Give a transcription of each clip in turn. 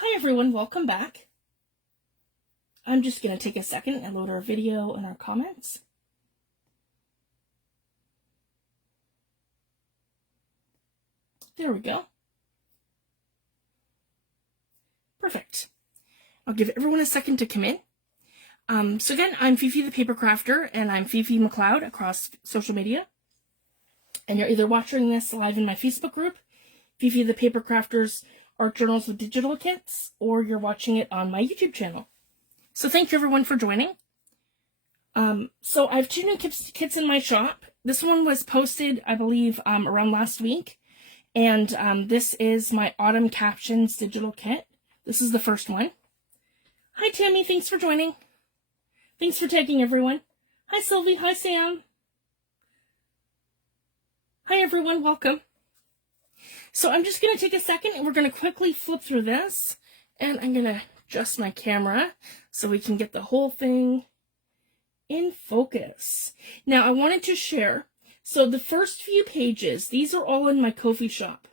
Hi everyone, welcome back. I'm just going to take a second and load our video and our comments. There we go. Perfect. I'll give everyone a second to come in. So again, I'm Fifi the Paper Crafter, and I'm Fifi McLeod across social media. And you're either watching this live in my Facebook group, Fifi the Paper Crafters Art Journals with Digital Kits, or you're watching it on my YouTube channel. So thank you everyone for joining. So I have two new kits in my shop. This one was posted, I believe, around last week. And this is my Autumn Captions digital kit. This is the first one. Hi Tammy, thanks for joining. Thanks for tagging everyone. Hi Sylvie, hi Sam. Hi everyone, welcome. So I'm just going to take a second and we're going to quickly flip through this. And I'm going to adjust my camera so we can get the whole thing in focus. Now I wanted to share, so the first few pages, these are all in my Ko-fi shop.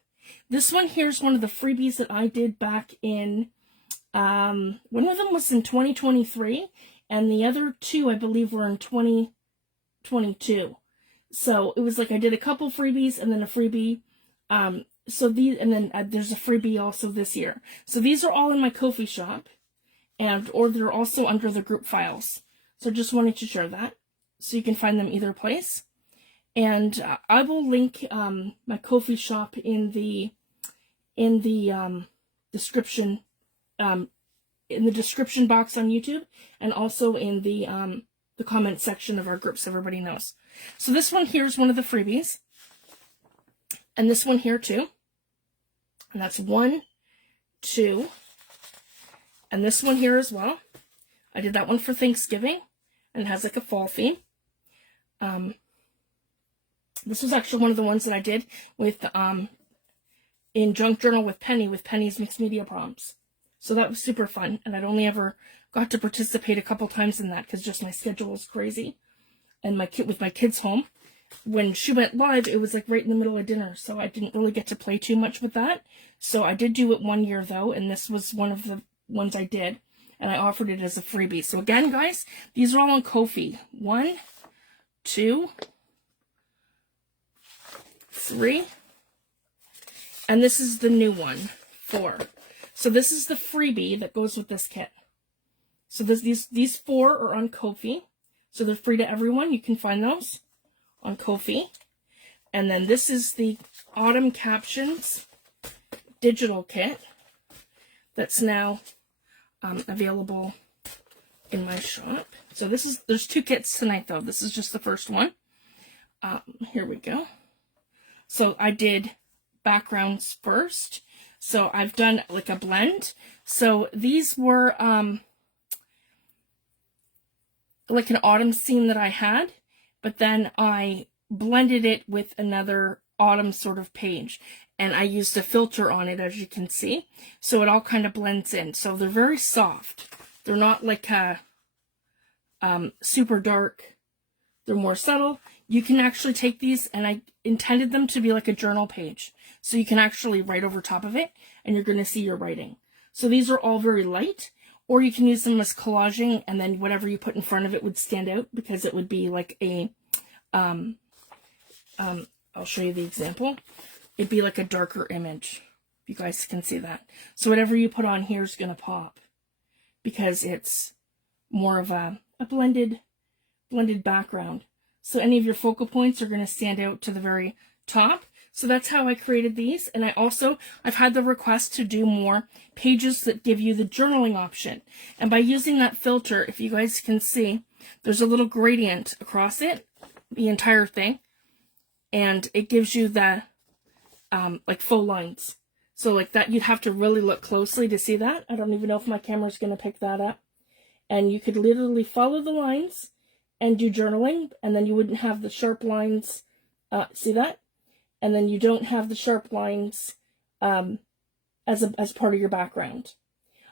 This one here is one of the freebies that I did back in, one of them was in 2023 and the other two I believe were in 2022. So it was like I did a couple freebies and then a freebie. So these, and then there's a freebie also this year. So these are all in my Ko-fi shop, or they're also under the group files. So just wanted to share that, so you can find them either place. And I will link my Ko-fi shop in the description box on YouTube, and also in the comment section of our group, so everybody knows. So this one here is one of the freebies. And this one here too. And that's 1, 2. And this one here as well. I did that one for Thanksgiving. And it has like a fall theme. This was actually one of the ones that I did with in Junk Journal with Penny's Mixed Media Prompts. So that was super fun. And I'd only ever got to participate a couple times in that because just my schedule was crazy. And with my kids home. When she went live, it was like right in the middle of dinner, so I didn't really get to play too much with that. So I did do it one year though, and this was one of the ones I did, and I offered it as a freebie. So again, guys, these are all on Ko-fi. 1, 2, 3, and this is the new one, 4. So this is the freebie that goes with this kit. So these 4 are on Ko-fi, so they're free to everyone. You can find those on Ko-fi. And then this is the Autumn Captions digital kit that's now available in my shop. So there's 2 kits tonight though. This is just the first one. Here we go. So I did backgrounds first. So I've done like a blend. So these were like an autumn scene that I had. But then I blended it with another autumn sort of page. And I used a filter on it, as you can see. So it all kind of blends in. So they're very soft. They're not like a super dark. They're more subtle. You can actually take these, and I intended them to be like a journal page. So you can actually write over top of it, and you're going to see your writing. So these are all very light. Or you can use them as collaging, and then whatever you put in front of it would stand out because it would be like a, I'll show you the example. It'd be like a darker image. You guys can see that. So whatever you put on here is going to pop because it's more of a blended background. So any of your focal points are going to stand out to the very top. So that's how I created these. And I've had the request to do more pages that give you the journaling option. And by using that filter, if you guys can see, there's a little gradient across it, the entire thing. And it gives you the, like faux lines. So like that, you'd have to really look closely to see that. I don't even know if my camera's going to pick that up. And you could literally follow the lines and do journaling. And then you wouldn't have the sharp lines. See that? And then you don't have the sharp lines as part of your background.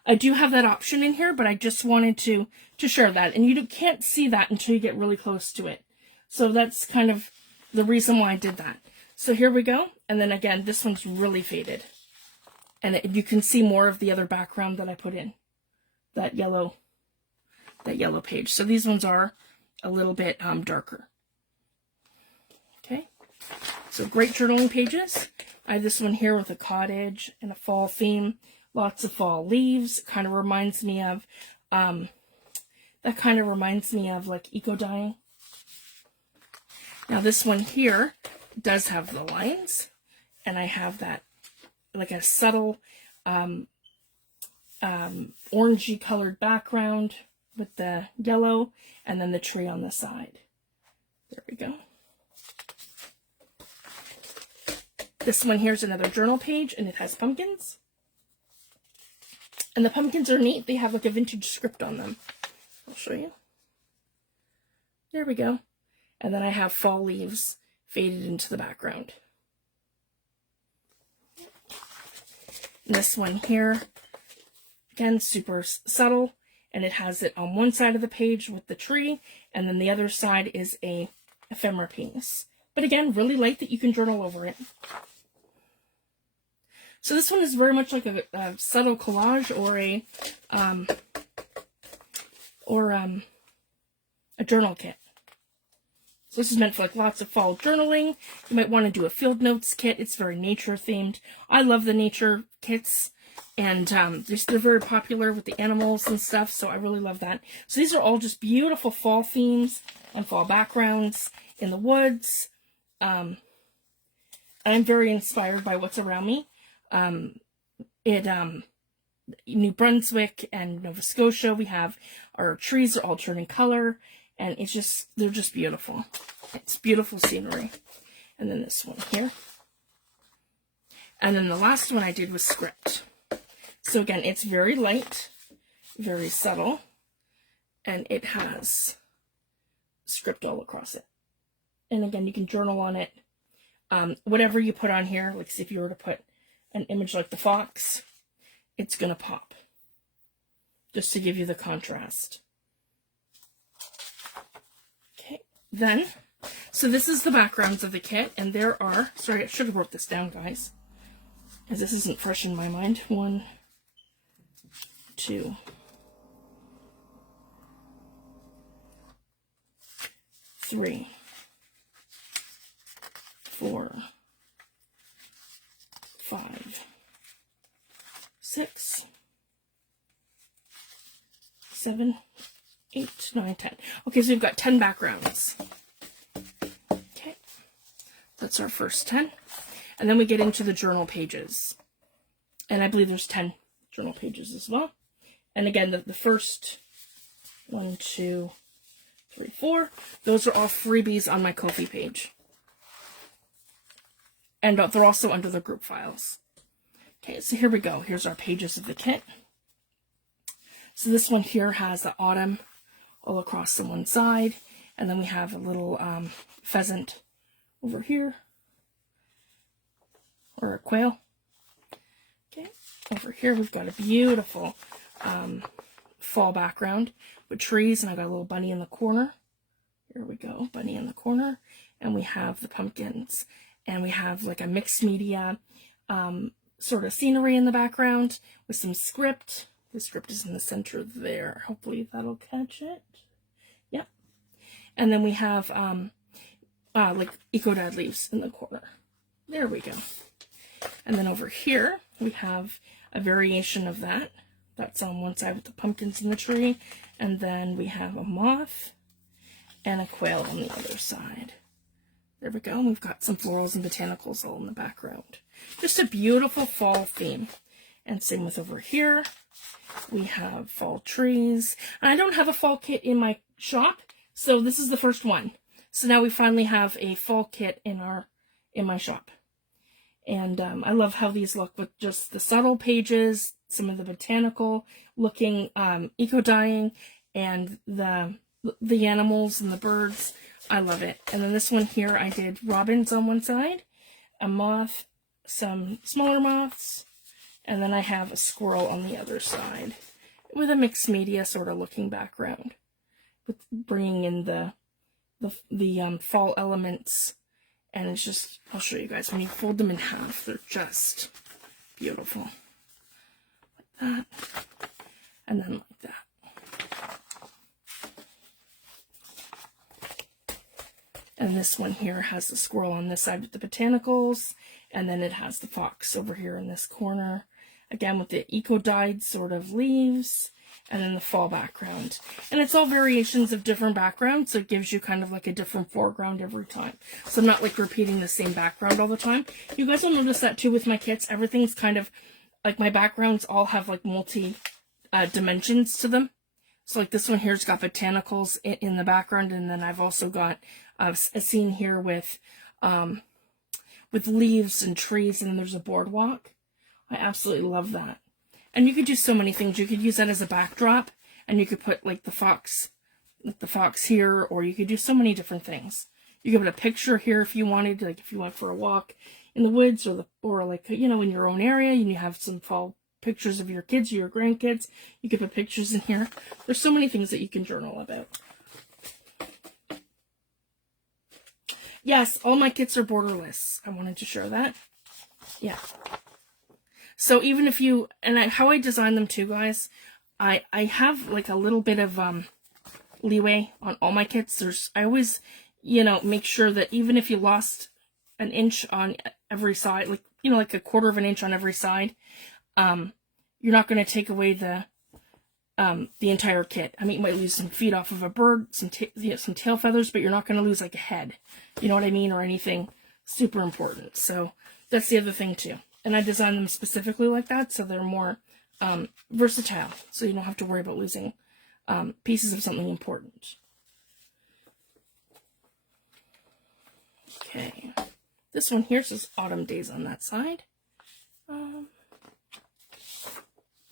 I do have that option in here, but I just wanted to share that. And you can't see that until you get really close to it. So that's kind of the reason why I did that. So here we go. And then again, this one's really faded. And you can see more of the other background that I put in, that yellow page. So these ones are a little bit darker. Okay, so great journaling pages. I have this one here with a cottage and a fall theme, lots of fall leaves. Kind of reminds me of like eco dyeing. Now this one here does have the lines, and I have that like a subtle orangey colored background with the yellow, and then the tree on the side. There we go. This one here is another journal page, and it has pumpkins. And the pumpkins are neat. They have like a vintage script on them. I'll show you. There we go. And then I have fall leaves faded into the background. And this one here, again, super subtle, and it has it on one side of the page with the tree, and then the other side is a ephemera piece. But again, really light that you can journal over it. So this one is very much like a subtle collage or a journal kit. So this is meant for like lots of fall journaling. You might want to do a field notes kit. It's very nature themed. I love the nature kits, and they're very popular with the animals and stuff, so I really love that. So these are all just beautiful fall themes and fall backgrounds in the woods. I'm very inspired by what's around me. New Brunswick and Nova Scotia, we have our trees are all turning color, and they're just beautiful. It's beautiful scenery. And then this one here. And then the last one I did was script. So again, it's very light, very subtle, and it has script all across it. And again, you can journal on it. Whatever you put on here, like if you were to put an image like the fox, it's going to pop. Just to give you the contrast. Okay, then, so this is the backgrounds of the kit, and there are, sorry, I should have wrote this down, guys, because this isn't fresh in my mind. 1, 2, 3, 4, 5, 6, 7, 8, 9, 10. Okay, so we've got 10 backgrounds. Okay, that's our first 10. And then we get into the journal pages. And I believe there's 10 journal pages as well. And again, the first 1, 2, 3, 4, those are all freebies on my Ko-fi page. And they're also under the group files. Okay, so here we go. Here's our pages of the kit. So this one here has the autumn all across the one side. And then we have a little pheasant over here. Or a quail. Okay, over here we've got a beautiful fall background with trees. And I got a little bunny in the corner. Here we go, bunny in the corner. And we have the pumpkins. And we have like a mixed media sort of scenery in the background with some script. The script is in the center there. Hopefully that'll catch it. Yep. And then we have like eco-dyed leaves in the corner. There we go. And then over here we have a variation of that. That's on one side with the pumpkins in the tree. And then we have a moth and a quail on the other side. There we go. We've got some florals and botanicals all in the background. Just a beautiful fall theme. And same with over here. We have fall trees. I don't have a fall kit in my shop, so this is the first one. So now we finally have a fall kit in my shop. And I love how these look with just the subtle pages, some of the botanical looking eco-dyeing, and the animals and the birds. I love it. And then this one here, I did robins on one side, a moth, some smaller moths, and then I have a squirrel on the other side with a mixed media sort of looking background, with bringing in the fall elements. And it's just, I'll show you guys, when you fold them in half, they're just beautiful. that, and then like that. And this one here has the squirrel on this side with the botanicals, and then it has the fox over here in this corner, again with the eco-dyed sort of leaves, and then the fall background. And it's all variations of different backgrounds, so it gives you kind of like a different foreground every time. So I'm not like repeating the same background all the time. You guys will notice that too with my kits. Everything's kind of, like my backgrounds all have like multi dimensions to them. So like this one here's got botanicals in the background, and then I've also got a scene here with leaves and trees, and then there's a boardwalk. I absolutely love that. And you could do so many things. You could use that as a backdrop, and you could put like the fox here, or you could do so many different things. You could put a picture here if you wanted, like if you went for a walk in the woods, or like, you know, in your own area, and you have some fall pictures of your kids or your grandkids. You could put pictures in here. There's so many things that you can journal about. Yes, all my kits are borderless. I wanted to share that. Yeah. So even if you, and how I design them too, guys, I have like a little bit of leeway on all my kits. I always, you know, make sure that even if you lost an inch on every side, like, you know, like a quarter of an inch on every side, you're not going to take away the entire kit. I mean, you might lose some feet off of a bird, some tail feathers, but you're not going to lose like a head, you know what I mean, or anything super important. So that's the other thing too. And I designed them specifically like that, so they're more versatile, so you don't have to worry about losing pieces of something important. Okay, this one here says Autumn Days on that side.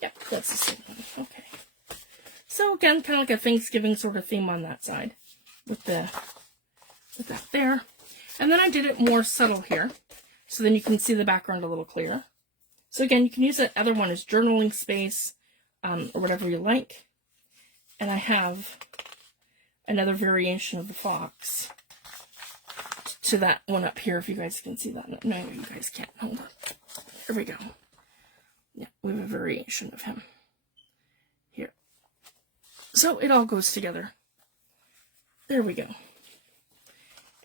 Yep, that's the same one. Okay. So again, kind of like a Thanksgiving sort of theme on that side with that there. And then I did it more subtle here, so then you can see the background a little clearer. So again, you can use that other one as journaling space, or whatever you like. And I have another variation of the fox to that one up here, if you guys can see that. No, you guys can't. Hold on. Here we go. Yeah, we have a variation of him here. So it all goes together. There we go.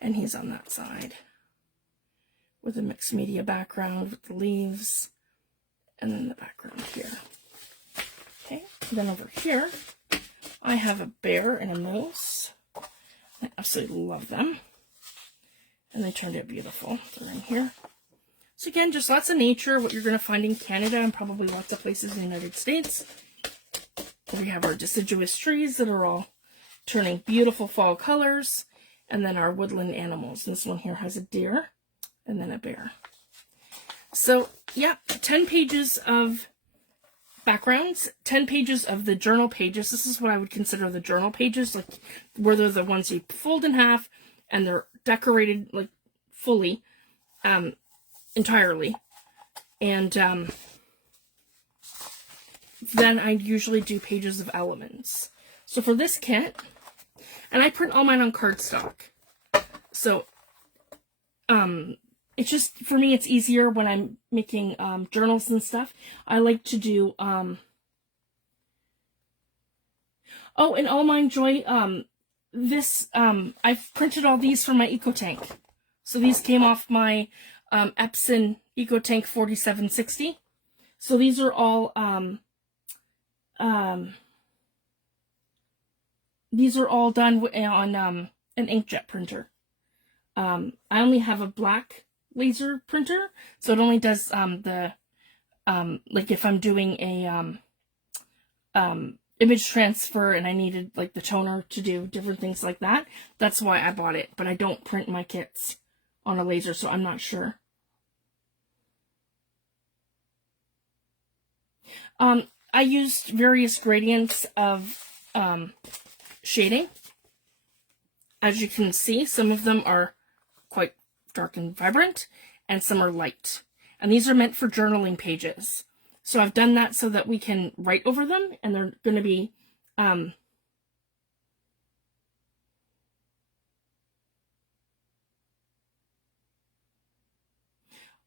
And he's on that side with a mixed media background with the leaves, and then the background here. Okay, and then over here, I have a bear and a moose. I absolutely love them. And they turned out beautiful. They're in here. So again, just lots of nature, what you're going to find in Canada and probably lots of places in the United States. We have our deciduous trees that are all turning beautiful fall colors. And then our woodland animals. This one here has a deer and then a bear. So yeah, 10 pages of backgrounds, 10 pages of the journal pages. This is what I would consider the journal pages, like where they're the ones you fold in half and they're decorated like fully, entirely. And then I usually do pages of elements. So for this kit, and I print all mine on cardstock. So it's just, for me, it's easier when I'm making journals and stuff. I like to do, oh, and all mine, Joy, I've printed all these from my EcoTank. So these came off my Epson EcoTank 4760. So these are all, these are all done on an inkjet printer. I only have a black laser printer, so it only does like if I'm doing a image transfer and I needed like the toner to do different things like that. That's why I bought it, but I don't print my kits on a laser, so I'm not sure. I used various gradients of shading. As you can see, some of them are quite dark and vibrant, and some are light. And these are meant for journaling pages. So I've done that so that we can write over them, and they're going to be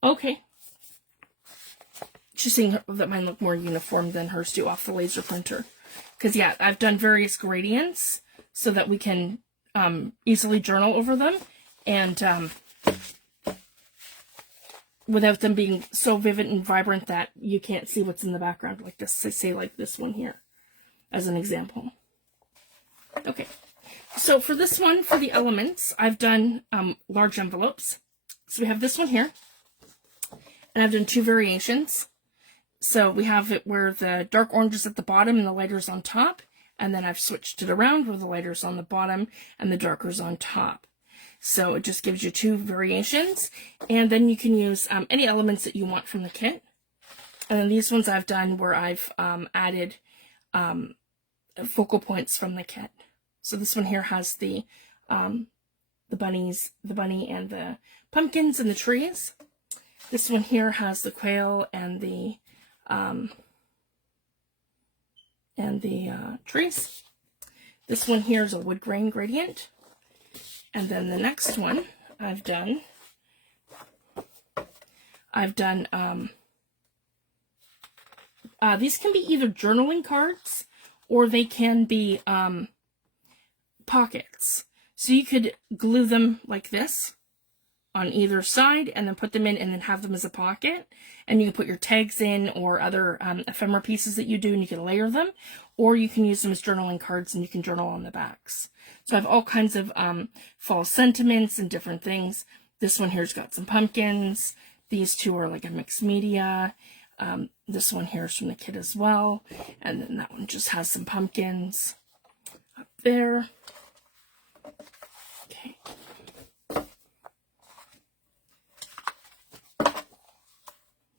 okay. just seeing that mine look more uniform than hers do off the laser printer. Because, yeah, I've done various gradients so that we can easily journal over them, and without them being so vivid and vibrant that you can't see what's in the background, like this, say like this one here, as an example. Okay, so for this one, for the elements, I've done large envelopes. So we have this one here, and I've done 2 variations. So we have it where the dark orange is at the bottom and the lighter is on top, and then I've switched it around where the lighter is on the bottom and the darker is on top. So it just gives you 2 variations, and then you can use any elements that you want from the kit. And then these ones I've done where I've added focal points from the kit. So this one here has the bunny and the pumpkins and the trees. This one here has the quail and the trees. This one here is a wood grain gradient. And then the next one I've done these can be either journaling cards or they can be pockets. So you could glue them like this on either side and then put them in and then have them as a pocket, and you can put your tags in or other ephemera pieces that you do, and you can layer them, or you can use them as journaling cards and you can journal on the backs. So I have all kinds of fall sentiments and different things. This one here's got some pumpkins. These 2 are like a mixed media. This one here is from the kit as well, and then that one just has some pumpkins up there. Okay.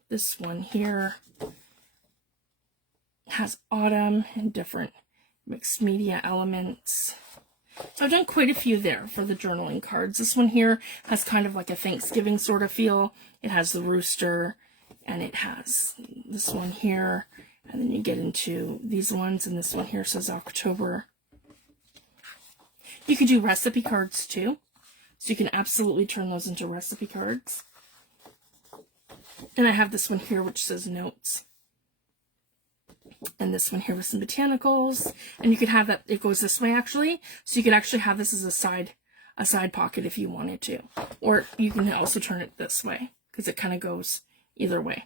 This one here has autumn and different mixed media elements. So I've done quite a few there for the journaling cards. This one here has kind of like a Thanksgiving sort of feel. It has the rooster, and it has this one here, and then you get into these ones, and this one here says October. You could do recipe cards too, so you can absolutely turn those into recipe cards. And I have this one here which says notes. And this one here with some botanicals. And you could have that, it goes this way actually. So you could actually have this as a side pocket if you wanted to. Or you can also turn it this way, because it kind of goes either way.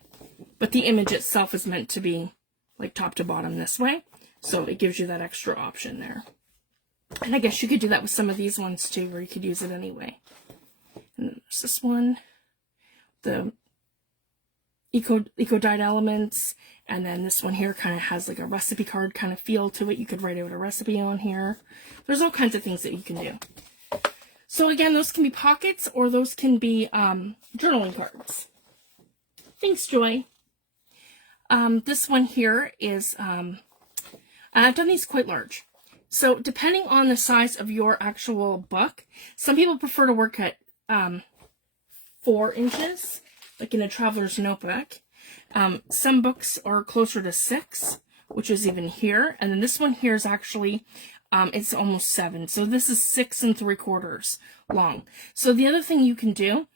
But the image itself is meant to be like top to bottom this way. So it gives you that extra option there. And I guess you could do that with some of these ones too, where you could use it anyway. And then there's this one. The eco-dyed elements, and then this one here kind of has like a recipe card kind of feel to it. You could write out a recipe on here. There's all kinds of things that you can do. So again, those can be pockets or those can be journaling cards. Thanks, Joy. This one here is, I've done these quite large. So depending on the size of your actual book, some people prefer to work at 4 inches. Like in a traveler's notebook. Some books are closer to 6, which is even here. And then this one here is actually, it's almost 7. So this is 6 3/4 long. So the other thing you can do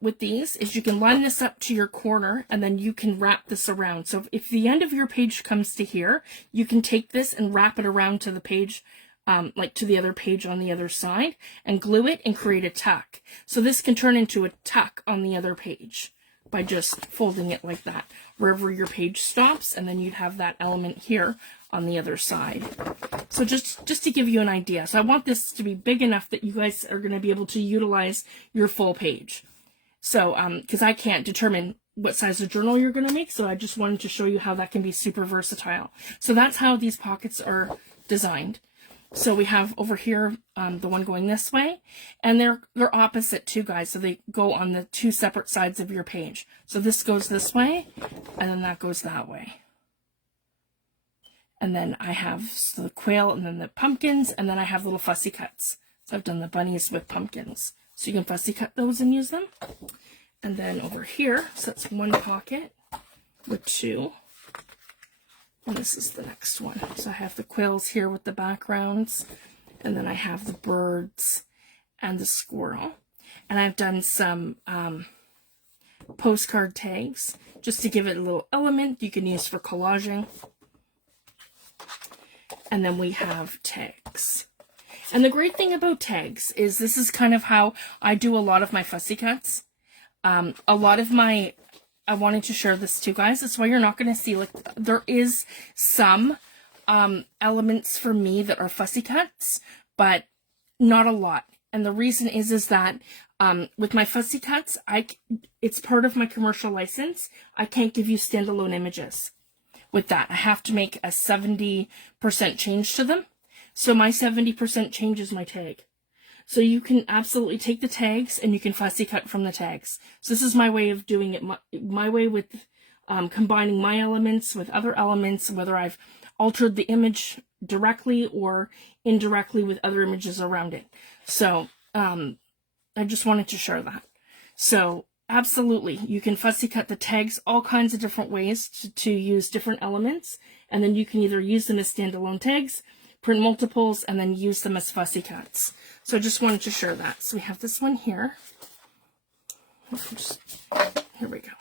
with these is you can line this up to your corner, and then you can wrap this around. So if the end of your page comes to here, you can take this and wrap it around to the page, like to the other page on the other side, and glue it and create a tuck. So this can turn into a tuck on the other page by just folding it like that, wherever your page stops, and then you'd have that element here on the other side. So just to give you an idea. So I want this to be big enough that you guys are going to be able to utilize your full page. So, because I can't determine what size of journal you're going to make, so I just wanted to show you how that can be super versatile. So that's how these pockets are designed. So we have over here the one going this way, and they're opposite too, guys. So they go on the 2 separate sides of your page. So this goes this way, and then that goes that way. And then I have the quail, and then the pumpkins, and then I have little fussy cuts. So I've done the bunnies with pumpkins. So you can fussy cut those and use them. And then over here, so that's 1 pocket with 2. And this is the next one. So I have the quails here with the backgrounds, and then I have the birds and the squirrel. And I've done some postcard tags, just to give it a little element you can use for collaging. And then we have tags. And the great thing about tags is this is kind of how I do a lot of my fussy cuts. A lot of my, I wanted to share this too, guys. That's why you're not going to see, like, there is some elements for me that are fussy cuts, but not a lot. And the reason is that with my fussy cuts, it's part of my commercial license. I can't give you standalone images with that. I have to make a 70% change to them. So my 70% change is my tag. So you can absolutely take the tags and you can fussy cut from the tags. So this is my way of doing it, my way with combining my elements with other elements, whether I've altered the image directly or indirectly with other images around it. So I just wanted to share that. So absolutely, you can fussy cut the tags all kinds of different ways to use different elements, and then you can either use them as standalone tags, print multiples, and then use them as fussy cuts. So I just wanted to share that. So we have this one here. Here we go.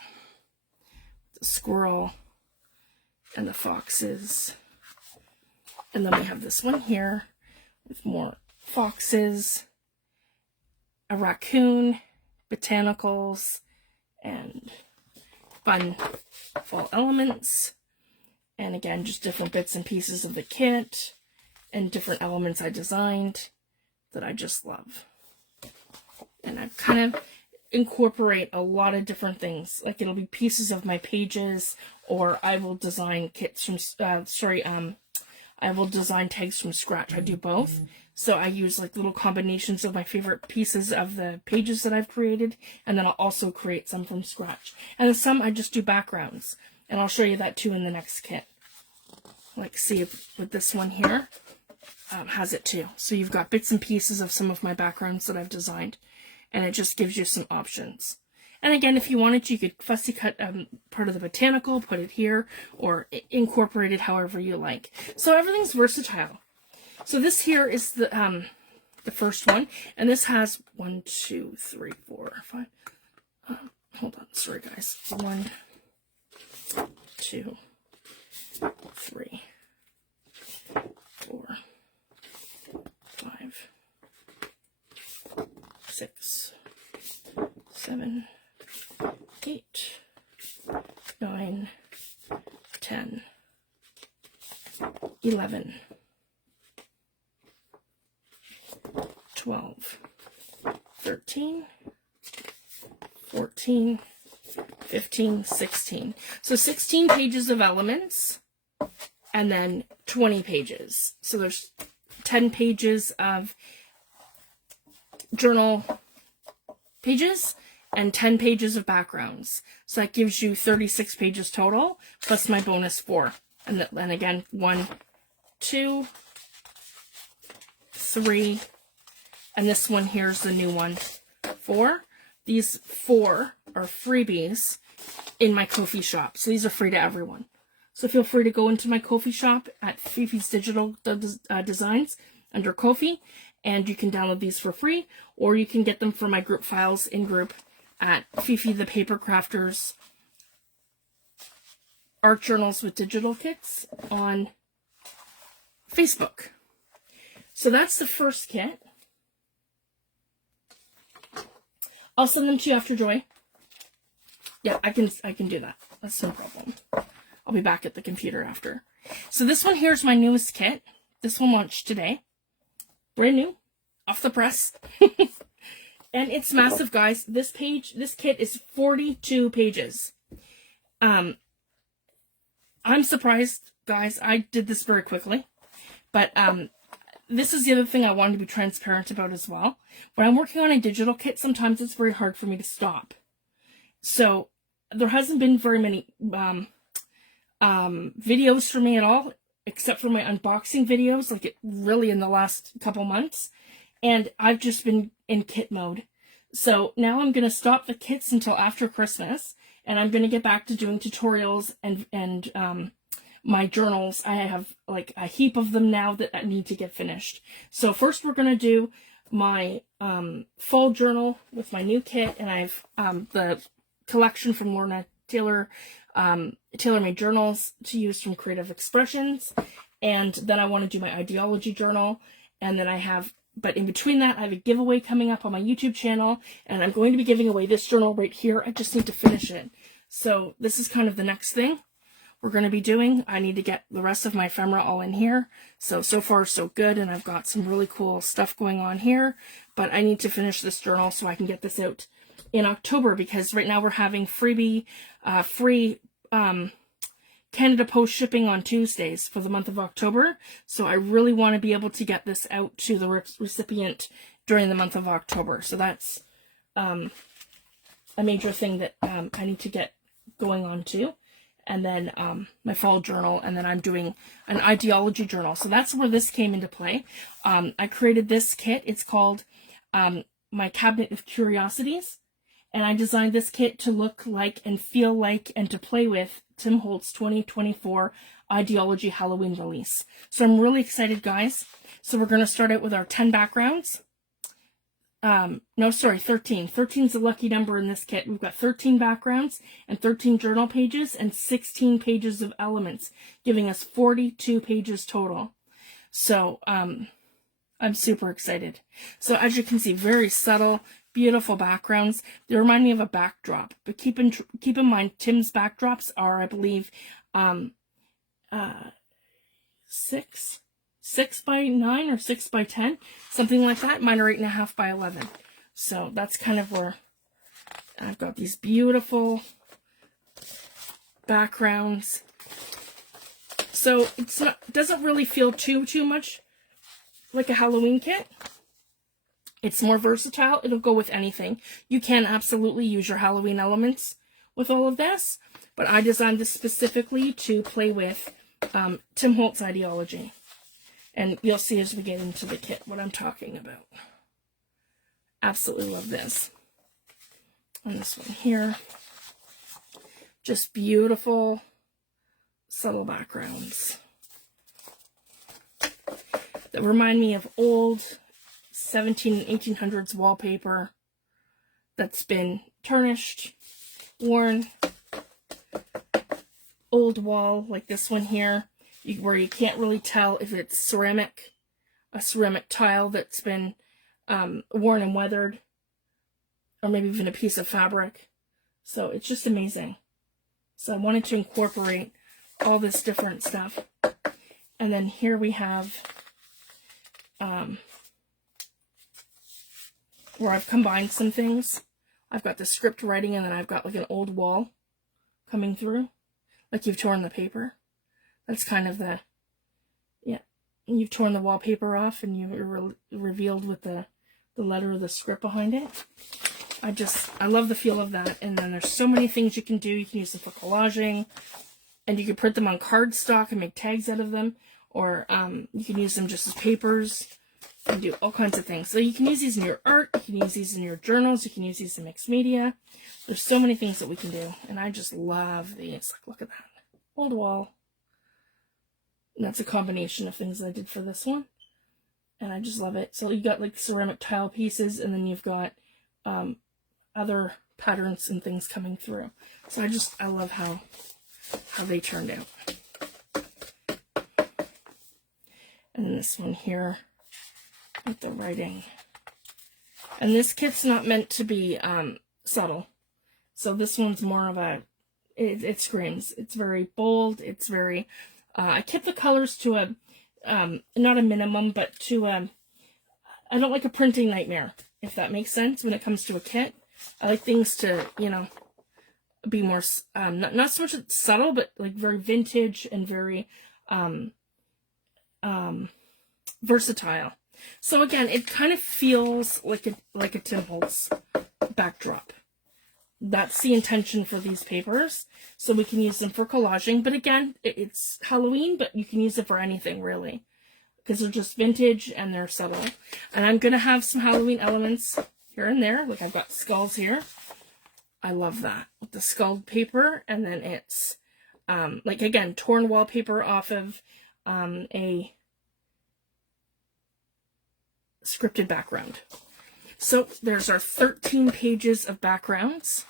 The squirrel and the foxes. And then we have this one here with more foxes, a raccoon, botanicals, and fun fall elements. And again, just different bits and pieces of the kit and different elements I designed that I just love. And I kind of incorporate a lot of different things. Like, it'll be pieces of my pages, or I will design kits from, I will design tags from scratch. I do both. So I use like little combinations of my favorite pieces of the pages that I've created, and then I'll also create some from scratch. And then some I just do backgrounds, and I'll show you that too in the next kit. Like, see with this one here, has it too. So you've got bits and pieces of some of my backgrounds that I've designed, and it just gives you some options. And again, if you wanted to, you could fussy cut part of the botanical, put it here, or incorporate it however you like. So everything's versatile. So this here is the first one, and this has 1, 2, 3, 4, 5. Hold on, sorry guys. 1, 2, 3, 4, 5, 6, 7, 8, 9, 10, 11, 12, 13, 14, 15, 16. So 16 pages of elements, and then 20 pages. So there's 10 pages of journal pages and 10 pages of backgrounds. So that gives you 36 pages total, plus my bonus 4. And then again, 1, 2, 3, and this one here's the new one, 4. These 4 are freebies in my Ko-fi shop. So these are free to everyone. So feel free to go into my Ko-fi shop at Fifi's Digital Designs under Ko-fi, and you can download these for free, or you can get them from my group files in group at Fifi the Paper Crafters Art Journals with Digital Kits on Facebook. So that's the first kit. I'll send them to you after, Joy. Yeah, I can do that. That's no problem. I'll be back at the computer after. So this one here is my newest kit. This one launched today. Brand new. Off the press. And it's massive, guys. This kit is 42 pages. I'm surprised, guys. I did this very quickly. But this is the other thing I wanted to be transparent about as well. When I'm working on a digital kit, sometimes it's very hard for me to stop. So there hasn't been very many videos for me at all, except for my unboxing videos, like really in the last couple months. And I've just been in kit mode. So now I'm going to stop the kits until after Christmas, and I'm going to get back to doing tutorials and my journals. I have like a heap of them now that I need to get finished. So first we're going to do my fall journal with my new kit, and I've the collection from Lorna Taylor, tailor-made journals to use from Creative Expressions. And then I want to do my ideology journal. And then I have, but in between that, I have a giveaway coming up on my YouTube channel. And I'm going to be giving away this journal right here. I just need to finish it. So this is kind of the next thing we're going to be doing. I need to get the rest of my ephemera all in here. So far so good. And I've got some really cool stuff going on here. But I need to finish this journal so I can get this out in October, because right now we're having free Canada Post shipping on Tuesdays for the month of October. So I really want to be able to get this out to the recipient during the month of October. So that's a major thing that I need to get going on too. And then my fall journal, and then I'm doing an ideology journal. So that's where this came into play. I created this kit. It's called my Cabinet of Curiosities. And I designed this kit to look like and feel like and to play with Tim Holtz 2024 Ideology Halloween release. So I'm really excited, guys. So we're going to start out with our 10 backgrounds. 13. 13 is a lucky number in this kit. We've got 13 backgrounds and 13 journal pages and 16 pages of elements, giving us 42 pages total. So I'm super excited. So as you can see, very subtle, beautiful backgrounds. They remind me of a backdrop, but keep in mind, Tim's backdrops are, I believe, 6 by 9 or 6 by 10, something like that. Mine are 8.5 by 11. So that's kind of where I've got these beautiful backgrounds. So it doesn't really feel too much like a Halloween kit. It's more versatile. It'll go with anything. You can absolutely use your Halloween elements with all of this, but I designed this specifically to play with Tim Holtz ideology. And you'll see as we get into the kit what I'm talking about. Absolutely love this. And this one here. Just beautiful, subtle backgrounds that remind me of old 17 and 1800s wallpaper that's been tarnished, worn, old wall like this one here, where you can't really tell if it's a ceramic tile that's been worn and weathered, or maybe even a piece of fabric. So it's just amazing. So I wanted to incorporate all this different stuff. And then here we have where I've combined some things. I've got the script writing, and then I've got like an old wall coming through, like you've torn the paper. That's kind of the, yeah, you've torn the wallpaper off and you're revealed with the letter of the script behind it. I love the feel of that. And then there's so many things you can do. You can use them for collaging, and you can print them on cardstock and make tags out of them, or you can use them just as papers and do all kinds of things. So you can use these in your art, you can use these in your journals, you can use these in mixed media. There's so many things that we can do, and I just love these. Like, look at that. Old wall. And that's a combination of things I did for this one, and I just love it. So you got like ceramic tile pieces, and then you've got other patterns and things coming through. So I love how they turned out. And then this one here with the writing. And this kit's not meant to be subtle. So this one's more of a, it screams. It's very bold. It's very, I kept the colors to a, not a minimum, but to a, I don't like a printing nightmare, if that makes sense, when it comes to a kit. I like things to, you know, be more, not so much subtle, but like very vintage and very versatile. So again, it kind of feels like a Tim Holtz backdrop. That's the intention for these papers. So we can use them for collaging. But again, it's Halloween, but you can use it for anything, really, because they're just vintage and they're subtle. And I'm going to have some Halloween elements here and there. Look, I've got skulls here. I love that with the skull paper. And then it's, like, again, torn wallpaper off of a scripted background. So there's our 13 pages of backgrounds.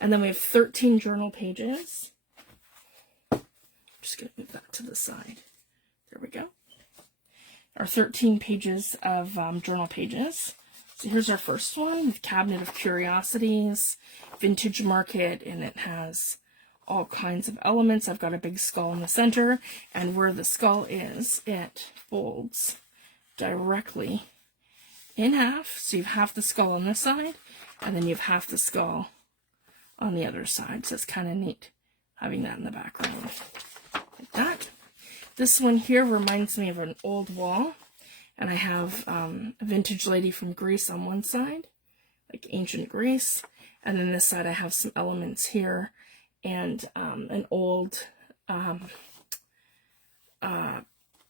And then we have 13 journal pages. I'm just going to move that to the side. There we go. Our 13 pages of journal pages. So here's our first one with Cabinet of Curiosities, Vintage Market, and it has all kinds of elements. I've got a big skull in the center, and where the skull is, it folds directly in half. So you have half the skull on this side, and then you have half the skull on the other side. So it's kind of neat having that in the background like that. This one here reminds me of an old wall, and I have a vintage lady from Greece on one side, like ancient Greece, and then this side I have some elements here and an old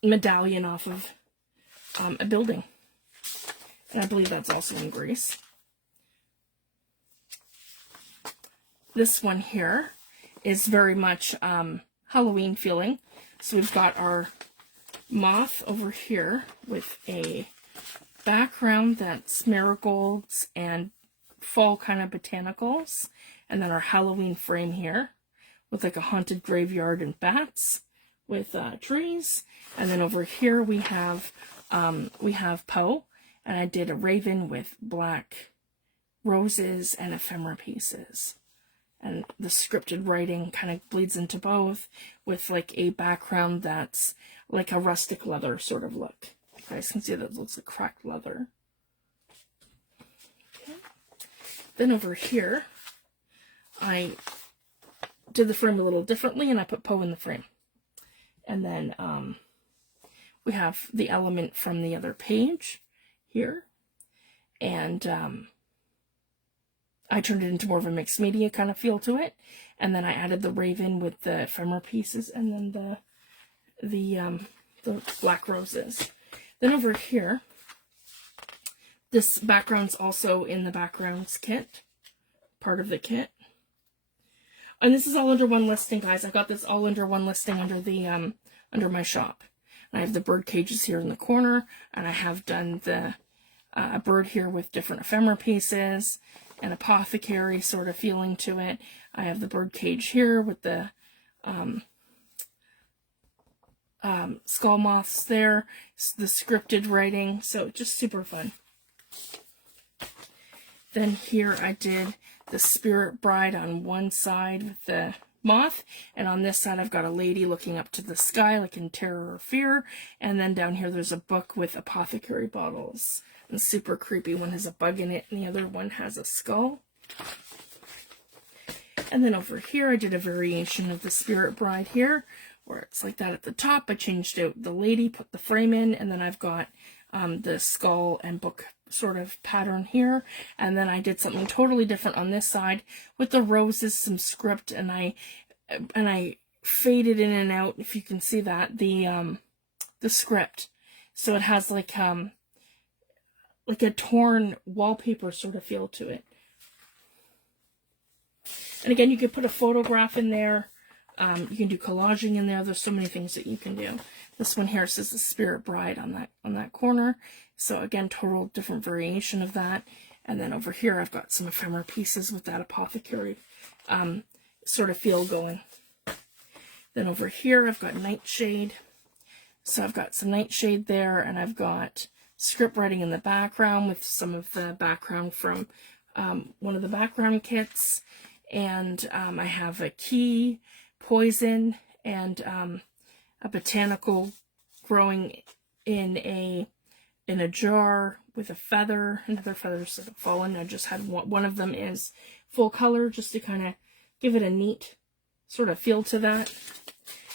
medallion off of a building, and I believe that's also in Greece. This one here is very much Halloween feeling. So we've got our moth over here with a background that's marigolds and fall kind of botanicals. And then our Halloween frame here with like a haunted graveyard and bats with trees. And then over here we have Poe. And I did a raven with black roses and ephemera pieces. And the scripted writing kind of bleeds into both with like a background that's like a rustic leather sort of look. You guys can see that it looks like cracked leather. Okay. Then over here, I did the frame a little differently and I put Poe in the frame. And then we have the element from the other page here. And I turned it into more of a mixed media kind of feel to it, and then I added the raven with the ephemera pieces, and then the black roses. Then over here, this background's also in the backgrounds kit, part of the kit, and this is all under one listing, guys. I got this all under one listing under the under my shop. And I have the bird cages here in the corner, and I have done the a bird here with different ephemera pieces. An apothecary sort of feeling to it. I have the bird cage here with the skull moths there, the scripted writing, so just super fun. Then here I did the spirit bride on one side with the moth, and on this side I've got a lady looking up to the sky like in terror or fear, and then down here there's a book with apothecary bottles. And super creepy. One has a bug in it and the other one has a skull. And then over here I did a variation of the spirit bride here where it's like that at the top. I changed out the lady, put the frame in, and then I've got the skull and book sort of pattern here. And then I did something totally different on this side with the roses, some script, and I faded in and out, if you can see that, the script. So it has like a torn wallpaper sort of feel to it. And again, you could put a photograph in there. You can do collaging in there. There's so many things that you can do. This one here says the Spirit Bride on that corner. So again, total different variation of that. And then over here, I've got some ephemera pieces with that apothecary sort of feel going. Then over here, I've got Nightshade. So I've got some Nightshade there, and I've got script writing in the background with some of the background from one of the background kits. And I have a key, poison, and a botanical growing in a jar with a feather. Another feather's sort of fallen. I just had one of them is full color just to kind of give it a neat sort of feel to that.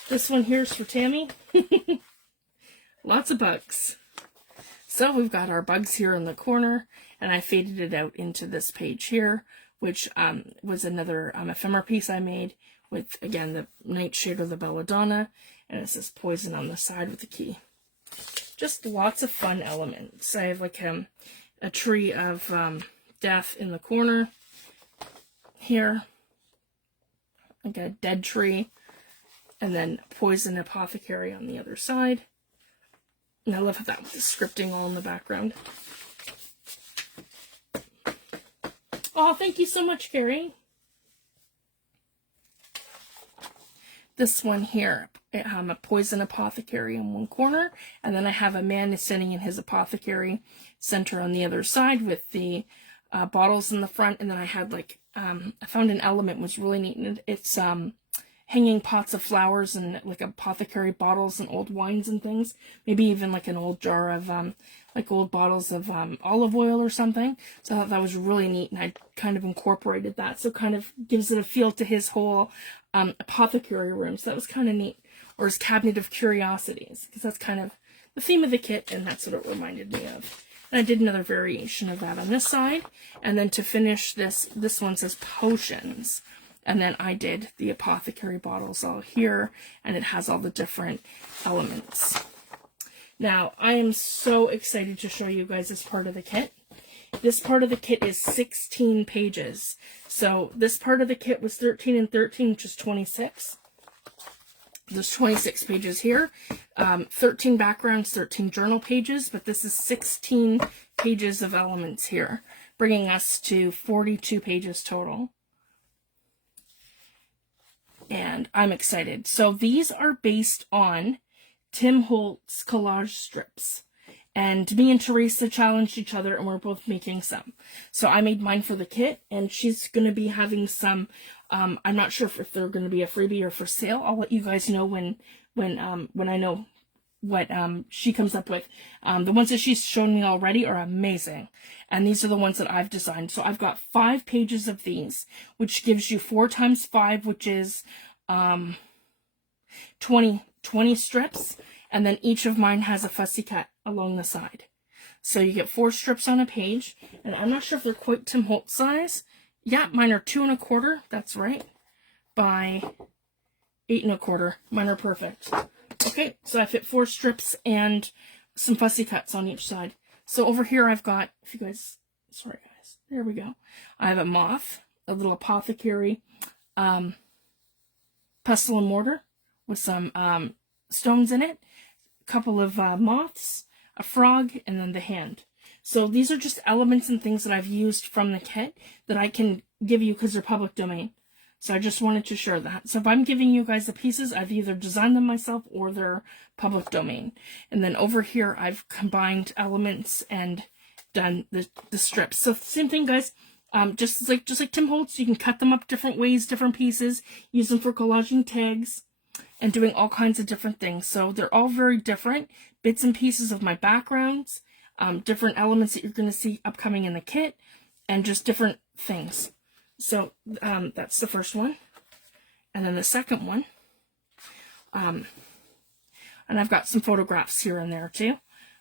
This one here's for Tammy. Lots of bugs. So we've got our bugs here in the corner, and I faded it out into this page here, which was another ephemera piece I made with, again, the Nightshade or the Belladonna, and it says poison on the side with the key. Just lots of fun elements. I have like a tree of death in the corner here, like a dead tree, and then poison apothecary on the other side. And I love that with the scripting all in the background. Oh, thank you so much, Carrie. this one here, a poison apothecary in one corner, and then I have a man sitting in his apothecary center on the other side with the bottles in the front. And then I had like, I found an element was really neat, and it's hanging pots of flowers and like apothecary bottles and old wines and things, maybe even like an old jar of like old bottles of olive oil or something. So I thought that was really neat, and I kind of incorporated that, so it kind of gives it a feel to his whole apothecary room. So that was kind of neat. Or his cabinet of curiosities, because that's kind of the theme of the kit, and that's what it reminded me of. And I did another variation of that on this side. And then to finish this one says potions. And then I did the apothecary bottles all here, and it has all the different elements. Now, I am so excited to show you guys this part of the kit. This part of the kit is 16 pages. So this part of the kit was 13 and 13, which is 26. There's 26 pages here, 13 backgrounds, 13 journal pages, but this is 16 pages of elements here, bringing us to 42 pages total. And I'm excited. So these are based on Tim Holtz collage strips. And me and Teresa challenged each other, and we're both making some. So I made mine for the kit, and she's going to be having some. I'm not sure if they're going to be a freebie or for sale. I'll let you guys know when I know what she comes up with. The ones that she's shown me already are amazing, and these are the ones that I've designed. So I've got 5 pages of these, which gives you 4 times 5, which is 20 strips, and then each of mine has a fussy cut along the side. So you get 4 strips on a page, and I'm not sure if they're quite Tim Holtz size. Yeah, mine are 2 1/4. That's right, by 8 1/4. Mine are perfect. Okay, so I fit 4 strips and some fussy cuts on each side. So over here I've got, if you guys, sorry guys, there we go. I have a moth, a little apothecary, pestle and mortar with some stones in it, a couple of moths, a frog, and then the hand. So these are just elements and things that I've used from the kit that I can give you because they're public domain. So I just wanted to share that. So if I'm giving you guys the pieces, I've either designed them myself or they're public domain. And then over here, I've combined elements and done the strips. So same thing, guys. Just like Tim Holtz, you can cut them up different ways, different pieces, use them for collaging tags, and doing all kinds of different things. So they're all very different bits and pieces of my backgrounds, different elements that you're going to see upcoming in the kit, and just different things. So that's the first one. And then the second one, and I've got some photographs here and there too,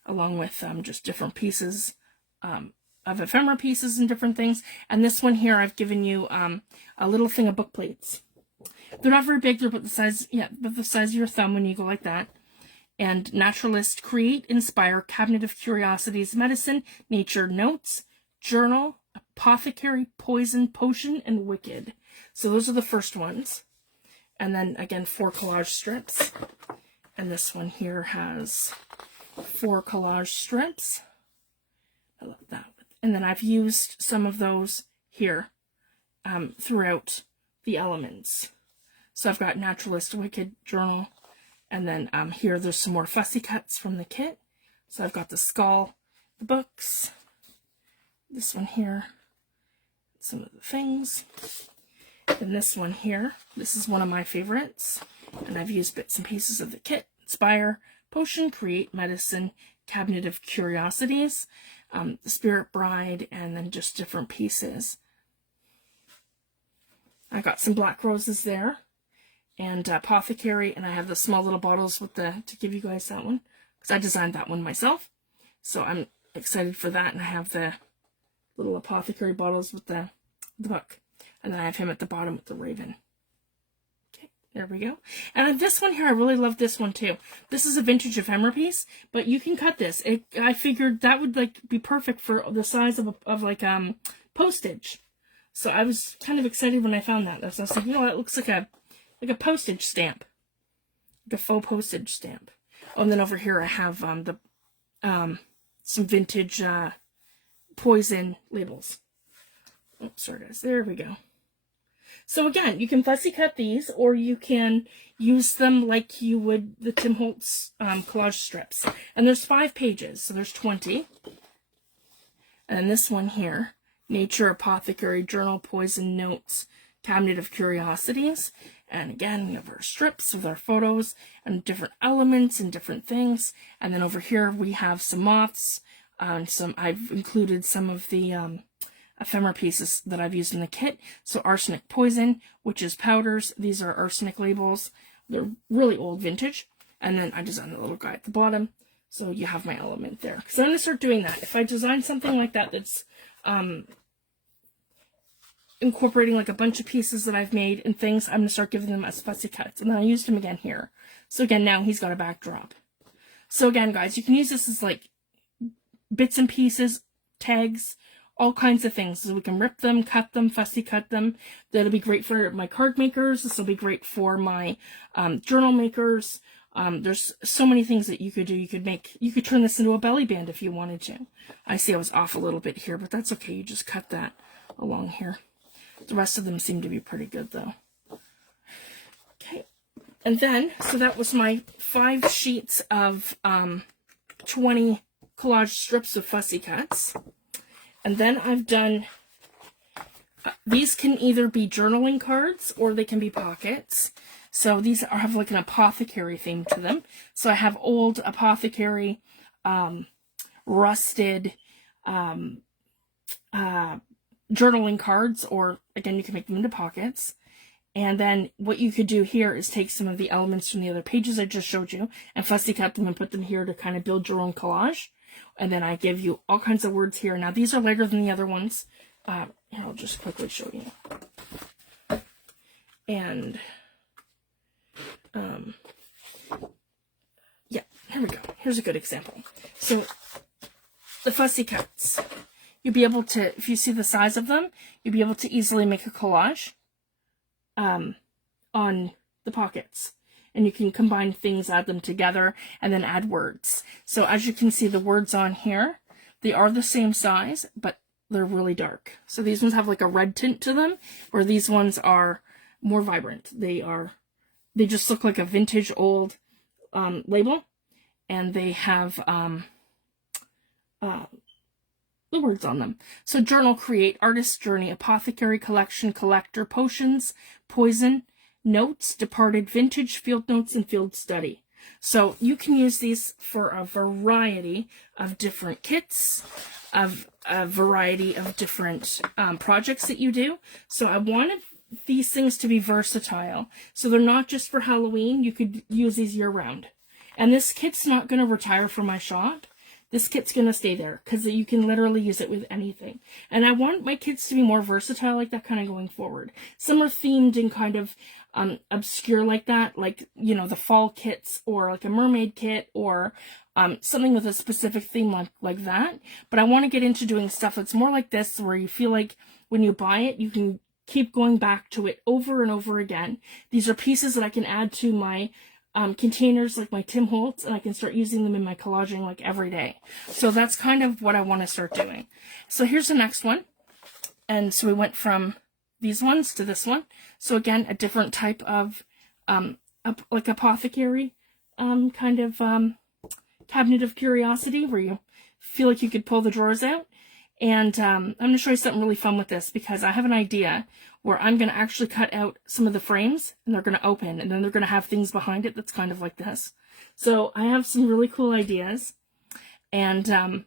along with just different pieces of ephemera pieces and different things. And this one here, I've given you a little thing of book plates. They're not very big, they're about the size, about the size of your thumb when you go like that. And naturalist, create, inspire, cabinet of curiosities, medicine, nature, notes, journal, apothecary, poison, potion, and wicked. So those are the first ones. And then again, 4 collage strips. And this one here has 4 collage strips. I love that. And then I've used some of those here throughout the elements. So I've got naturalist, wicked, journal, and then here there's some more fussy cuts from the kit. So I've got the skull, the books, this one here, some of the things, and this one here. This is one of my favorites, and I've used bits and pieces of the kit. Inspire, potion, create, medicine, cabinet of curiosities, the spirit bride, and then just different pieces. I got some black roses there, and apothecary, and I have the small little bottles with to give you guys that one, because I designed that one myself. So I'm excited for that, and I have the little apothecary bottles with the book, and then I have him at the bottom with the raven. Okay, there we go. And this one here, I really love this one too. This is a vintage ephemera piece, but you can cut this. I figured that would like be perfect for the size of like postage. So I was kind of excited when I found that. So I was like, you know, that looks like a postage stamp, like a faux postage stamp. Oh, and then over here I have some vintage poison labels. Oh, sorry guys, there we go. So again, you can fussy cut these, or you can use them like you would the Tim Holtz collage strips. And there's 5 pages, so there's 20. And this one here, Nature, Apothecary, Journal, Poison, Notes, Cabinet of Curiosities. And again, we have our strips with our photos and different elements and different things. And then over here we have some moths. I've included some of the ephemera pieces that I've used in the kit. So arsenic poison, witches powders. These are arsenic labels. They're really old vintage. And then I designed a little guy at the bottom. So you have my element there. So I'm going to start doing that. If I design something like that that's incorporating like a bunch of pieces that I've made and things, I'm going to start giving them as fussy cuts. And then I used them again here. So again, now he's got a backdrop. So again, guys, you can use this as like bits and pieces, tags, all kinds of things. So we can rip them, cut them, fussy cut them. That'll be great for my card makers. This will be great for my journal makers. There's so many things that you could do. You could turn this into a belly band if you wanted to. I see I was off a little bit here, but that's okay. You just cut that along here. The rest of them seem to be pretty good though. Okay. And then, so that was my 5 sheets of 20 collage strips of fussy cuts. And then I've done, these can either be journaling cards or they can be pockets. So these have like an apothecary theme to them. So I have old apothecary, rusted journaling cards, or again, you can make them into pockets. And then what you could do here is take some of the elements from the other pages I just showed you and fussy cut them and put them here to kind of build your own collage. And then I give you all kinds of words here. Now these are lighter than the other ones. Here, I'll just quickly show you. And yeah, here we go. Here's a good example. So the fussy cuts, you'll be able to, if you see the size of them, you'll be able to easily make a collage on the pockets. And you can combine things, add them together, and then add words. So as you can see, the words on here, they are the same size, but they're really dark. So these ones have like a red tint to them, where these ones are more vibrant. They just look like a vintage old label, and they have the words on them. So journal, create, artist journey, apothecary, collection, collector, potions, poison, notes, departed, vintage, field notes, and field study. So you can use these for a variety of different kits, of a variety of different projects that you do. So I wanted these things to be versatile. So they're not just for Halloween. You could use these year round. And this kit's not going to retire from my shop. This kit's going to stay there because you can literally use it with anything. And I want my kits to be more versatile like that kind of going forward. Some are themed and kind of obscure like that, like, you know, the fall kits or like a mermaid kit or something with a specific theme like that. But I want to get into doing stuff that's more like this, where you feel like when you buy it, you can keep going back to it over and over again. These are pieces that I can add to my containers like my Tim Holtz, and I can start using them in my collaging like every day. So that's kind of what I want to start doing. So here's the next one. And so we went from these ones to this one. So again, a different type of like apothecary kind of cabinet of curiosity, where you feel like you could pull the drawers out. And I'm going to show you something really fun with this, because I have an idea where I'm going to actually cut out some of the frames, and they're going to open, and then they're going to have things behind it that's kind of like this. So I have some really cool ideas. And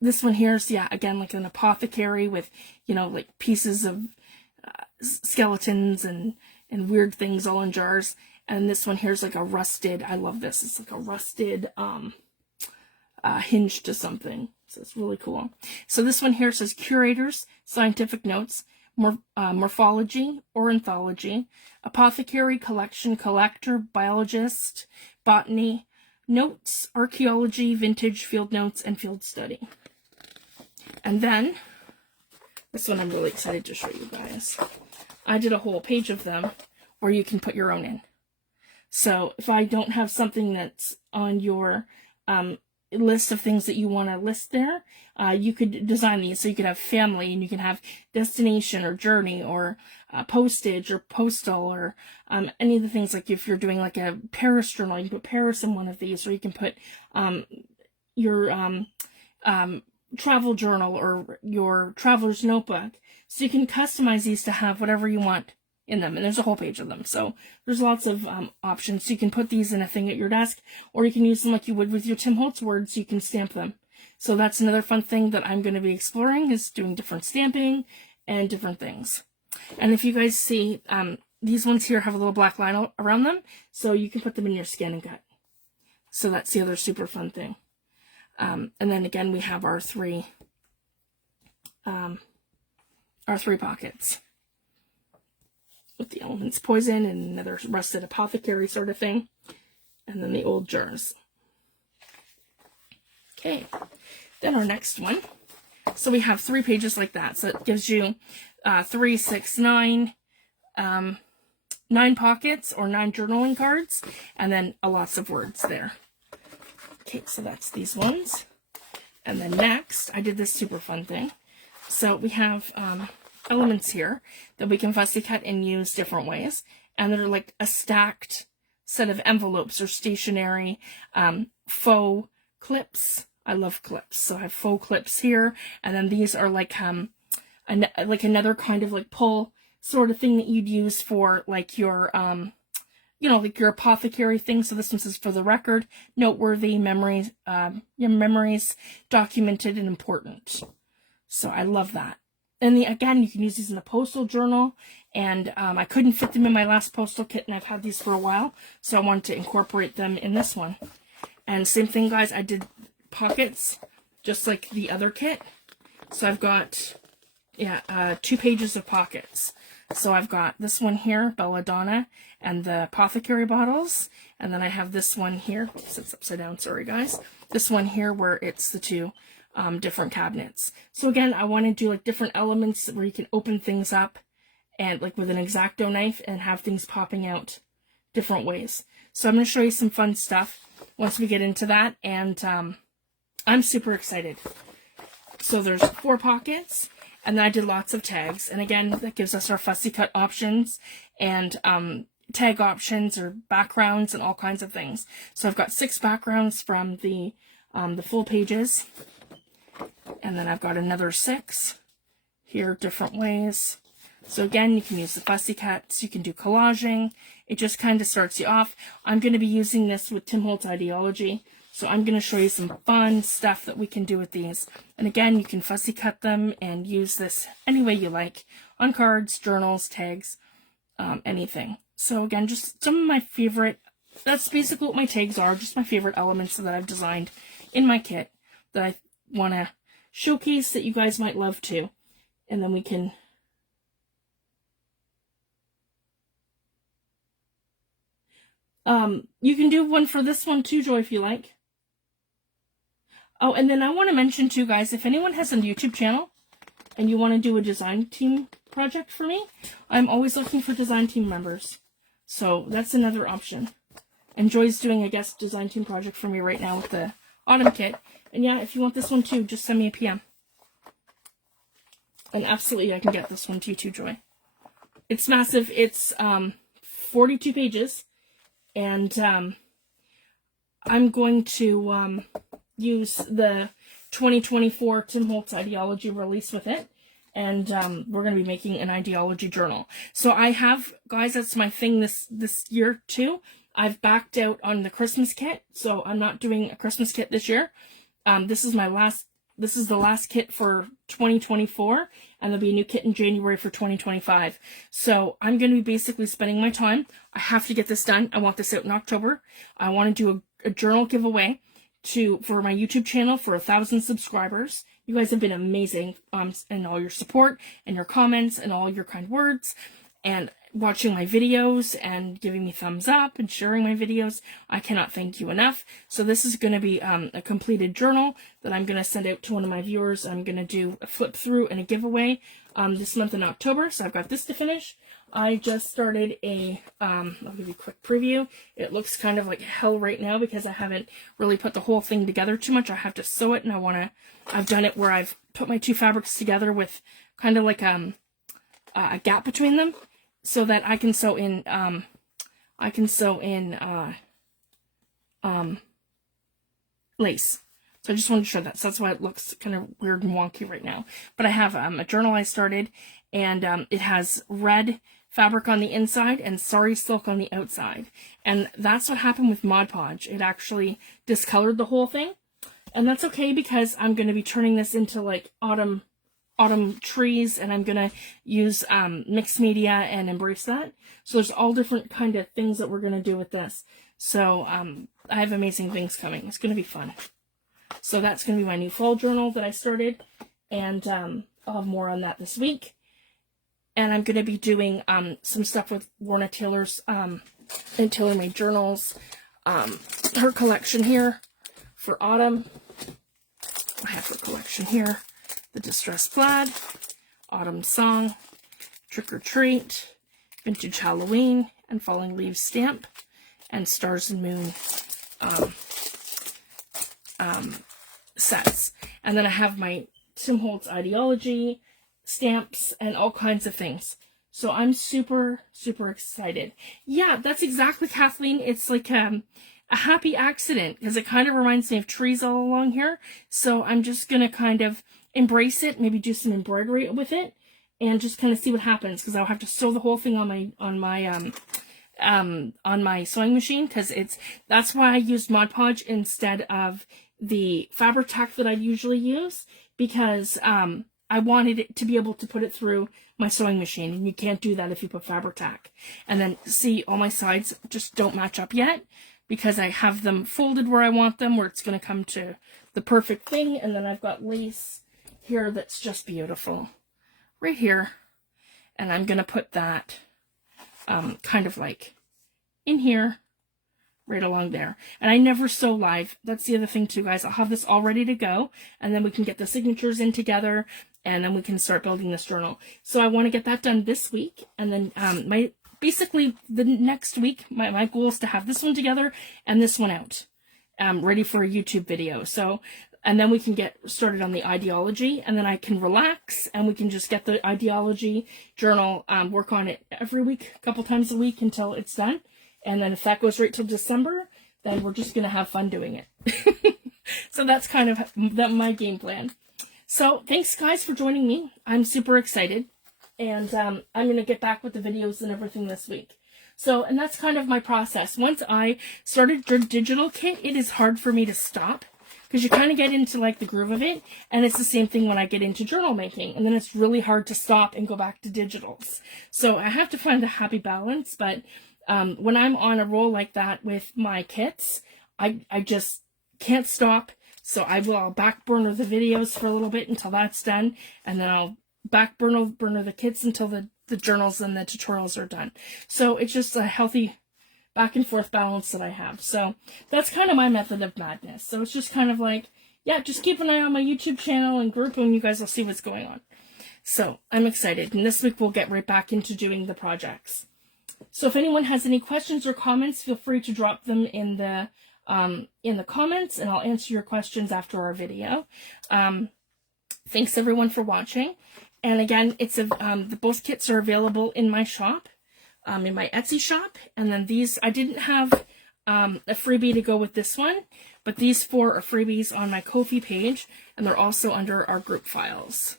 this one here is, yeah, again, like an apothecary with, you know, like pieces of skeletons and weird things all in jars. And this one here is like a rusted, I love this, it's like a rusted hinge to something. So it's really cool. So this one here says curators, scientific notes, morphology, ornithology, apothecary, collection, collector, biologist, botany, notes, archaeology, vintage, field notes, and field study. And then, this one I'm really excited to show you guys. I did a whole page of them where you can put your own in. So if I don't have something that's on your list of things that you want to list there. You could design these, so you could have family, and you can have destination or journey, or postage or postal, or any of the things. Like if you're doing like a Paris journal, you can put Paris in one of these, or you can put your travel journal or your traveler's notebook. So you can customize these to have whatever you want in them, and there's a whole page of them. So there's lots of options. So you can put these in a thing at your desk, or you can use them like you would with your Tim Holtz words. You can stamp them. So that's another fun thing that I'm going to be exploring, is doing different stamping and different things. And if you guys see, these ones here have a little black line around them, so you can put them in your scan and cut. So that's the other super fun thing. And then again, we have our three pockets with the element's poison and another rusted apothecary sort of thing, and then the old jars. Okay, then our next one. So we have 3 pages like that. So it gives you 3, 6, 9, 9 pockets or 9 journaling cards, and then lots of words there. Okay, so that's these ones. And then next, I did this super fun thing. So we have elements here that we can fussy cut and use different ways. And they're like a stacked set of envelopes or stationery faux clips. I love clips. So I have faux clips here. And then these are like another kind of like pull sort of thing that you'd use for like your like your apothecary thing. So this one says, for the record, noteworthy memories, your memories documented and important. So I love that. And again, you can use these in a postal journal, and I couldn't fit them in my last postal kit, and I've had these for a while, so I wanted to incorporate them in this one. And same thing, guys, I did pockets just like the other kit. So I've got 2 pages of pockets. So I've got this one here, Belladonna, and the apothecary bottles. And then I have this one here. It's upside down, sorry guys. This one here where it's the 2 different cabinets. So again, I want to do like different elements where you can open things up and like with an X-Acto knife and have things popping out different ways. So I'm going to show you some fun stuff once we get into that. And I'm super excited. So there's 4 pockets. And then I did lots of tags. And again, that gives us our fussy cut options and tag options or backgrounds and all kinds of things. So I've got 6 backgrounds from the full pages. And then I've got another 6 here, different ways. So again, you can use the fussy cuts. You can do collaging. It just kind of starts you off. I'm going to be using this with Tim Holtz Ideology. So I'm going to show you some fun stuff that we can do with these. And again, you can fussy cut them and use this any way you like on cards, journals, tags, anything. So again, just some of my favorite, that's basically what my tags are, just my favorite elements that I've designed in my kit that I want to showcase that you guys might love too. And then we can you can do one for this one too, Joy, if you like. Oh, and then I want to mention too, guys, if anyone has a YouTube channel and you want to do a design team project for me, I'm always looking for design team members. So that's another option. And Joy's doing a guest design team project for me right now with the autumn kit. And yeah, if you want this one too, just send me a PM. And absolutely, I can get this one to you too, Joy. It's massive. It's 42 pages. And I'm going to use the 2024 Tim Holtz Ideology release with it. And we're going to be making an ideology journal. So I have, guys, that's my thing this year too. I've backed out on the Christmas kit. So I'm not doing a Christmas kit this year. This is the last kit for 2024, and there'll be a new kit in January for 2025. So I'm going to be basically spending my time. I have to get this done. I want this out in October. I want to do a journal giveaway for my YouTube channel for 1,000 subscribers. You guys have been amazing, and all your support and your comments and all your kind words and watching my videos and giving me thumbs up and sharing my videos. I cannot thank you enough. So this is going to be a completed journal that I'm going to send out to one of my viewers. I'm going to do a flip through and a giveaway this month in October. So I've got this to finish. I just started a, I'll give you a quick preview. It looks kind of like hell right now because I haven't really put the whole thing together too much. I have to sew it, and I've done it where I've put my two fabrics together with kind of like a gap between them so that I can sew in, lace. So I just wanted to show that. So that's why it looks kind of weird and wonky right now. But I have a journal I started, and it has red fabric on the inside and sari silk on the outside. And that's what happened with Mod Podge. It actually discolored the whole thing. And that's okay because I'm going to be turning this into like autumn trees, and I'm going to use mixed media and embrace that. So there's all different kind of things that we're going to do with this. So I have amazing things coming. It's going to be fun. So that's going to be my new fall journal that I started, and I'll have more on that this week. And I'm going to be doing some stuff with Lorna Taylor's and Taylor Made Journals, her collection here for autumn. I have her collection here: the Distressed Plaid, Autumn Song, Trick or Treat, Vintage Halloween, and Falling Leaves Stamp, and Stars and Moon sets. And then I have my Tim Holtz Ideology stamps and all kinds of things. So I'm super, super excited. Yeah, that's exactly, Kathleen. It's like a happy accident because it kind of reminds me of trees all along here. So I'm just going to kind of embrace it, maybe do some embroidery with it, and just kind of see what happens, because I'll have to sew the whole thing on my sewing machine, because that's why I used Mod Podge instead of the fabric tack that I usually use, because I wanted it to be able to put it through my sewing machine, and you can't do that if you put fabric tack. And then see, all my sides just don't match up yet because I have them folded where I want them, where it's going to come to the perfect thing. And then I've got lace here that's just beautiful right here, and I'm going to put that kind of like in here, right along there. And I never sew live. That's the other thing too, guys. I'll have this all ready to go, and then we can get the signatures in together, and then we can start building this journal. So I want to get that done this week, and then basically the next week, my goal is to have this one together and this one out, ready for a YouTube video. So, and then we can get started on the ideology, and then I can relax, and we can just get the ideology journal, work on it every week, a couple times a week until it's done. And then if that goes right till December, then we're just going to have fun doing it. So that's kind of my game plan. So thanks, guys, for joining me. I'm super excited. And I'm going to get back with the videos and everything this week. So, and that's kind of my process. Once I started digital kit, it is hard for me to stop, because you kind of get into like the groove of it. And it's the same thing when I get into journal making. And then it's really hard to stop and go back to digitals. So I have to find a happy balance. But when I'm on a roll like that with my kits, I just can't stop. So I'll back burner the videos for a little bit until that's done. And then I'll back burner the kits until the journals and the tutorials are done. So it's just a healthy back and forth balance that I have. So that's kind of my method of madness. So it's just kind of like, yeah, just keep an eye on my YouTube channel and group, and you guys will see what's going on. So I'm excited. And this week we'll get right back into doing the projects. So if anyone has any questions or comments, feel free to drop them in the comments, and I'll answer your questions after our video. Thanks everyone for watching. And again, both kits are available in my shop, in my Etsy shop. And then these, I didn't have a freebie to go with this one, but these 4 are freebies on my Ko-fi page, and they're also under our group files.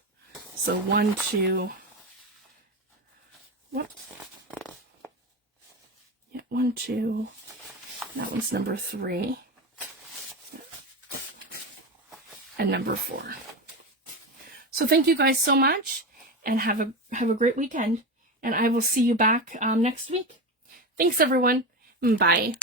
So 1, 2, what? Yeah, 1, 2, that one's number 3, and number 4. So thank you guys so much, and have a great weekend, and I will see you back next week. Thanks everyone. Bye.